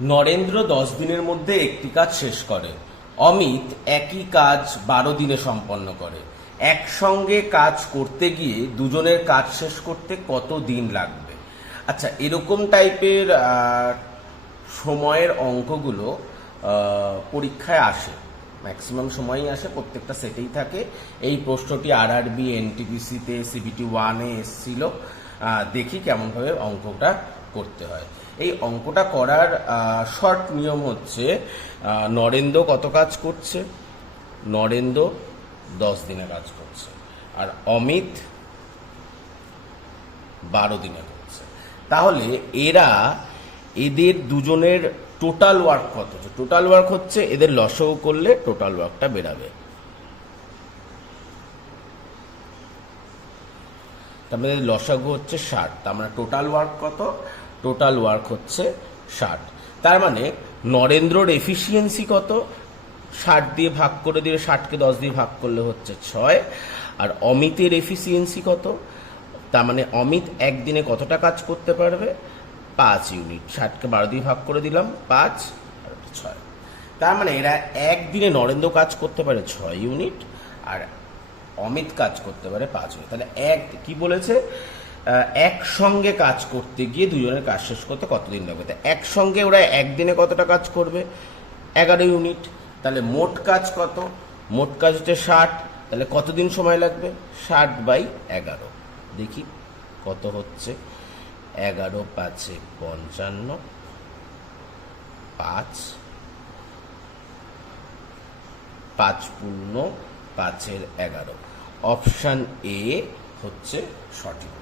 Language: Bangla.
নরেন্দ্র 10 দিনের মধ্যে একটি কাজ শেষ করে। অমিত একই কাজ 12 দিনে সম্পন্ন করে। একসঙ্গে কাজ করতে গিয়ে দুজনের কাজ শেষ করতে কত দিন লাগবে? আচ্ছা, এরকম টাইপের সময়ের অঙ্কগুলো পরীক্ষায় আসে, ম্যাক্সিমাম সময়ই আসে, প্রত্যেকটা সেটেই থাকে। এই প্রশ্নটি আরআরবি, এনটিপিসিতে, সিবিটি 1-এ এসেছিল। দেখি কেমনভাবে অঙ্কটা করতে হয়। এই অঙ্কটা করার শর্ট নিয়ম হচ্ছে, নরেন্দ্র কত কাজ করছে? নরেন্দ্র 10 দিনে কাজ করছে, আর অমিত 12 দিনে করছে। তাহলে এদের দুজনের টোটাল ওয়ার্ক কত? টোটাল ওয়ার্ক হচ্ছে, এদের লসও করলে টোটাল ওয়ার্কটা বেরাবে। তারপরে লসাগু হচ্ছে 60, তার মানে টোটাল ওয়ার্ক কত? টোটাল ওয়ার্ক হচ্ছে 60। তার মানে নরেন্দ্রর এফিসিয়েন্সি কত? 60 দিয়ে ভাগ করে দিলে, 60কে 10 দিয়ে ভাগ করলে হচ্ছে 6। আর অমিতের এফিসিয়েন্সি কত? তার মানে অমিত একদিনে কতটা কাজ করতে পারবে? 5 ইউনিট। 60কে 12 দিয়ে ভাগ করে দিলাম, 5 আর 6। তার মানে এরা একদিনে, নরেন্দ্র কাজ করতে পারে 6 ইউনিট, আর অমিত কাজ করতে পারে 5 ইউনিট। তাহলে কি বলেছে? একসঙ্গে কাজ করতে গিয়ে দুজনের কাজ শেষ করতে কতদিন লাগবে? একসঙ্গে ওরা একদিনে কতটা কাজ করবে? 11 ইউনিট। তাহলে মোট কাজ কত? মোট কাজ হচ্ছে 60। তাহলে কতদিন সময় লাগবে? 60/11। দেখি কত হচ্ছে। 11 5 55, 5 5 × 5 = 11। অপশান এ হচ্ছে সঠিক।